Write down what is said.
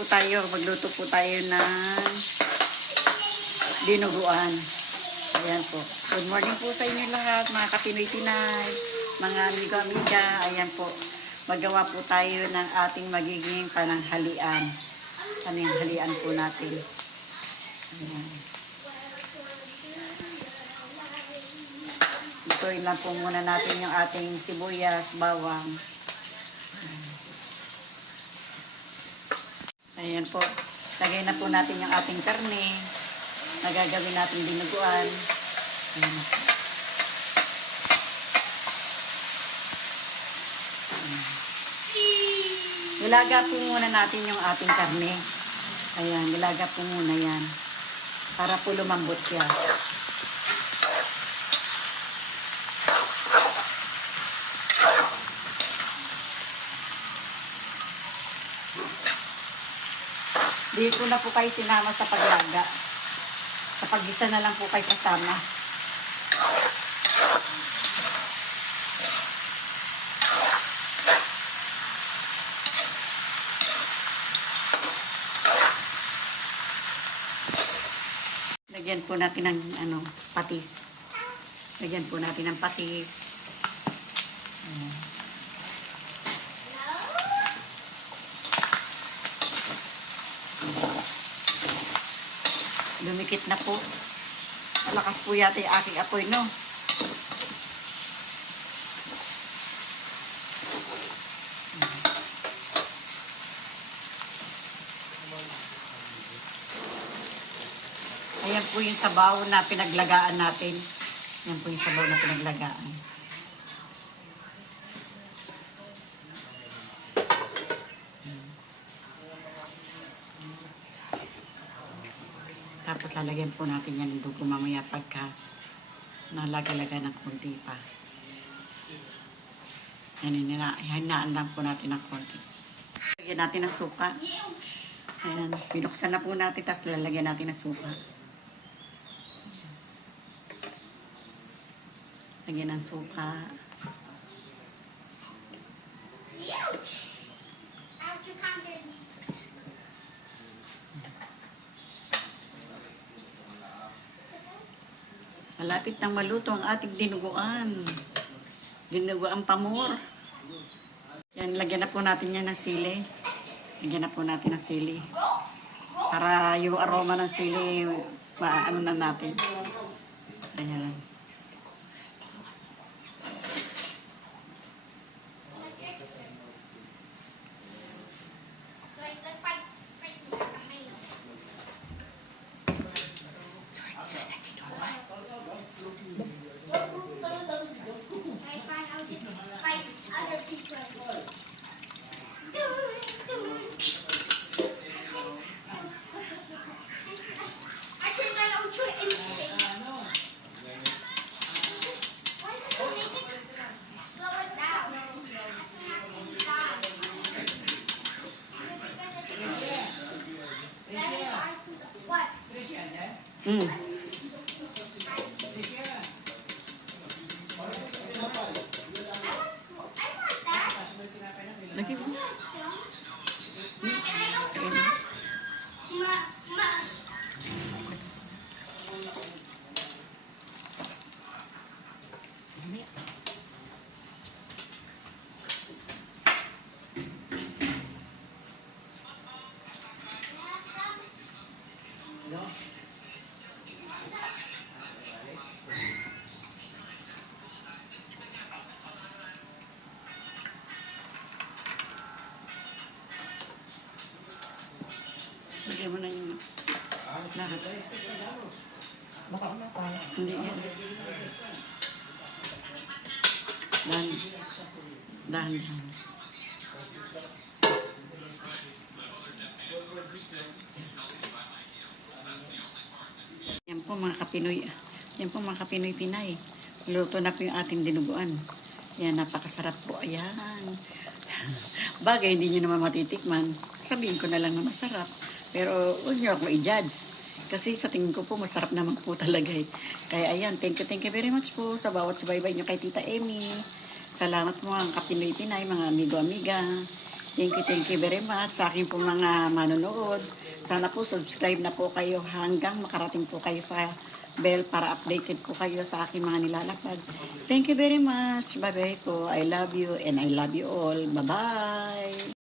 po tayo. Magluto po tayo ng dinuguan. Ayan po. Good morning po sa inyo lahat, mga kapinoy-pinay, mga amigo-amiga. Ayan po. Magawa po tayo ng ating magiging pananghalian. Pananghalian po natin. Ayan. Ituin lang po muna natin yung ating sibuyas, bawang. Ayan po. Lagay na po natin yung ating karne na gagawin natin dinuguan. Ayan na po. Ayan. Nilaga po muna natin yung ating karne. Ayan, nilaga po muna yan. Para po lumambot siya. Dito na po kayo sinama sa paglaga. Sa paggisa na lang po kayo kasama. Lagyan po natin ng ano, patis. Lagyan po natin ng patis. Ayan. Lumikit na po. Malakas po yata yung aking apoy, no? Ayan po yung sabaw na pinaglagaan natin. Ayan po yung sabaw na pinaglagaan. Tapos lalagyan po natin yan ng dugo mamaya pagka nalagalaga ng konti pa. Yan, hina, hinaan lang po natin ng konti. Lagyan natin ng suka. Ayan, binuksan na po natin, tapos lalagyan natin ng suka. Lagyan ng suka. Malapit nang maluto ang ating dinuguan. Dinuguan pamor. Yan, lagyan na po natin yan ng sili. Lagyan na po natin ng sili. Para yung aroma ng sili, maano na natin. Ayan. Mm. I want, I na yung lahat. Hindi yan. Dahan. Dahan, dahan. Yan po mga kapinoy. Yan po mga kapinoy Pinay. Luto na po yung ating dinuguan. Yan, napakasarap po. Ayan. Bagay, hindi nyo naman matitikman. Sabihin ko na lang na masarap. Pero huwag nyo ako i-judge. Kasi sa tingin ko po, masarap naman po talaga eh. Kaya ayan, thank you, thank you very much po sa bawat subaybay nyo kay Tita Emmy. Salamat mo ang Kapinoy Pinay, mga amigo-amiga. Thank you, thank you very much sa aking po mga manonood. Sana po subscribe na po kayo hanggang makarating po kayo sa bell para updated po kayo sa aking mga nilalakad. Thank you very much. Bye-bye po. I love you and I love you all. Bye-bye.